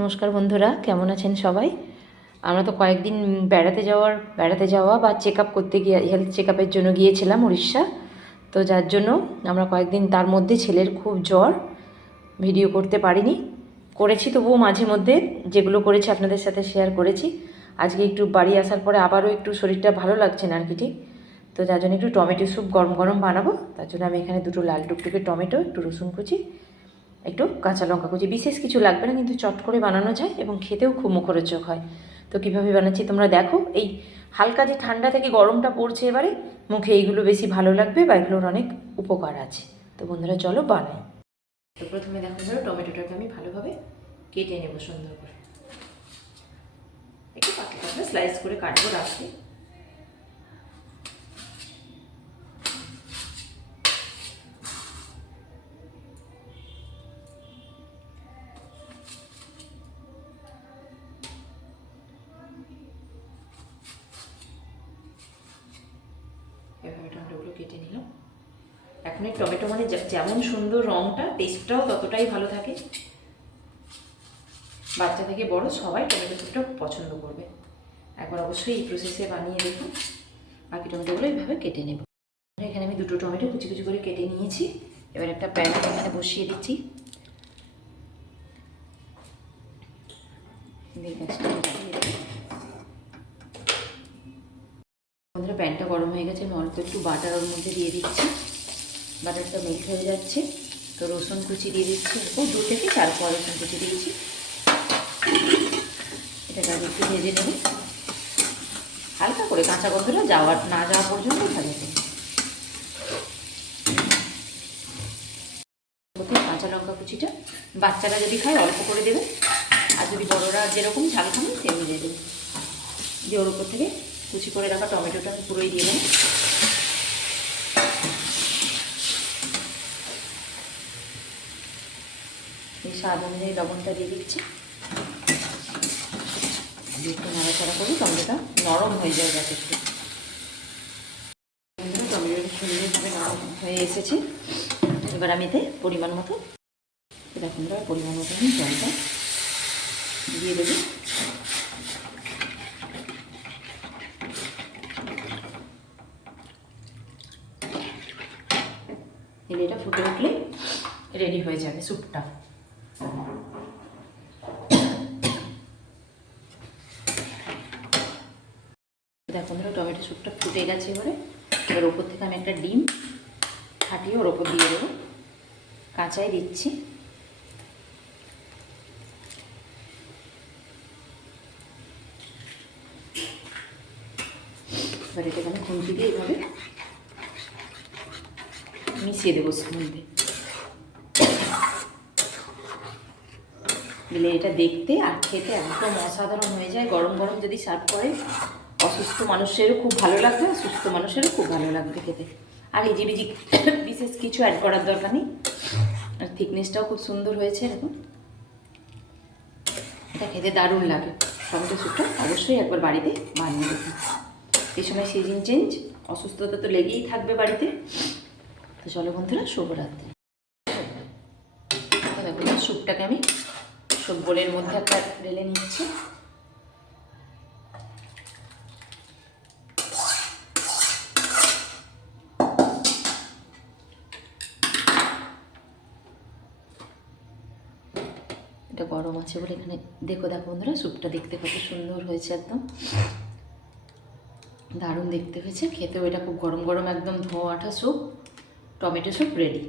নমস্কার বন্ধুরা, কেমন আছেন সবাই? আমরা তো কয়েকদিন বেড়াতে যাওয়ার, বেড়াতে যাওয়া বা চেক আপ করতে গিয়ে হেলথ চেক আপের জন্য গিয়েছিলাম উড়িষ্যা। তো যার জন্য আমরা কয়েকদিন তার মধ্যে ছেলের খুব জ্বর ভিডিও করতে পারিনি। করেছি তবুও মাঝে মধ্যে যেগুলো করেছি আপনাদের সাথে শেয়ার করেছি। আজকে একটু বাড়ি আসার পরে আবারও একটু শরীরটা ভালো লাগছে না আর কি ঠিক? তো যার জন্য একটু টমেটো স্যুপ গরম গরম বানাবো। তার জন্য আমি এখানে দুটো লাল টুকটুকে টমেটো, একটু রসুন কুচি একটু কাঁচা লঙ্কা কুচি। বিশেষ কিছু লাগবে না, কিন্তু চট করে বানানো যায় এবং খেতেও খুব মুখরোচক হয়। তো কীভাবে বানাচ্ছি তোমরা দেখো, এই হালকা যে ঠান্ডা থেকে গরমটা পড়ছে এবারে, মুখে এইগুলো বেশি ভালো লাগবে বা এগুলোর অনেক উপকার আছে। তো বন্ধুরা, চলো বানাই। তো প্রথমে দেখো, ধরো টমেটোটাকে আমি ভালোভাবে কেটে নেব সুন্দর করে। একটু পাতলা পাতলা স্লাইস করে কাটবো রাখতে কেটে নিলাম এখন এই টমেটো মানে যেমন সুন্দর রঙটা টেস্টটাও ততটাই ভালো থাকে। বাচ্চা থেকে বড় সবাই টমেটো স্যুপটা পছন্দ করবে। একবার অবশ্যই এই প্রসেসে বানিয়ে দেখুন। বাকি টমেটোগুলো এইভাবে কেটে নেব। এখানে আমি দুটো টমেটো কুচি কুচি করে কেটে নিয়েছি। এবার একটা প্যান এখানে বসিয়ে দিচ্ছি। দিয়ে বন্ধুরা, প্যানটা গরম হয়ে গেছে, আমি অল্প একটু বাটার ওর মধ্যে দিয়ে দিচ্ছি। বাটারটা মেল্ট হয়ে যাচ্ছে, তো রসুন কুচি দিয়ে দিচ্ছি। অল্প দু থেকে চার পর রসুন কুচি দিয়েছি এটাকে আগে একটু ভেজে নেব। হালকা করে কাঁচা গন্ধটা যাওয়ার, না যাওয়া পর্যন্ত প্রথমে কাঁচা লঙ্কা কুচিটা, বাচ্চারা যদি খায় অল্প করে দেবে। আর যদি বড়রা যেরকম ঝাল খাবে সে অনুযায়ী দেবে। দিয়ে ওর উপর থেকে কুচি করে রাখা টমেটোটা পুরোই দিয়ে দেবো। এই স্বাদ অনুযায়ী লবণটা দিয়ে দিচ্ছি। একটু নাড়াচাড়া করি টমেটোটা নরম হয়ে যায় যাতে একটু। নরম হয়ে এসেছে। এবার আমি এতে পরিমাণ মতো বন্ধুরা, পরিমাণ মতো জলটা দিয়ে দেবো। এলে এটা ফুটে উঠলে রেডি হয়ে যাবে স্যুপটা। দেখো ধরো টমেটো স্যুপটা ফুটে গেছে এবারে। এবার ওপর থেকে আমি একটা ডিম ফাটিয়ে ওর ওপর দিয়ে দেবো। কাঁচাই দিচ্ছি। এবার এটাকে আমি খুন্তি দিয়ে এইভাবে মিশিয়ে দেবো মধ্যে। দিলে এটা দেখতে আর খেতে একদম অসাধারণ হয়ে যায়। গরম গরম যদি সার্ভ করে, অসুস্থ মানুষেরও খুব ভালো লাগবে, সুস্থ মানুষেরও খুব ভালো লাগবে খেতে। আর এই বিজি বিশেষ কিছু অ্যাড করার দরকার নেই। আর থিকনেসটাও খুব সুন্দর হয়েছে এরকম এটা খেতে দারুণ লাগে। টমেটো স্যুপটা অবশ্যই একবার বাড়িতে বানিয়ে দেখুন। এই সময় সিজন চেঞ্জ অসুস্থতা তো লেগেই থাকবে বাড়িতে। তো চলো বন্ধুরা, শুভরাত্রি। দেখো স্যুপটাকে আমি সব বোলের মধ্যে একটা ঢেলে নিচ্ছি। এটা গরম আছে বলে এখানে, দেখো দেখো বন্ধুরা, স্যুপটা দেখতে কত সুন্দর হয়েছে একদম। দারুণ দেখতে হয়েছে, খেতেও এটা খুব গরম গরম একদম ধোয়া আঠা স্যুপ। Tomato soup ready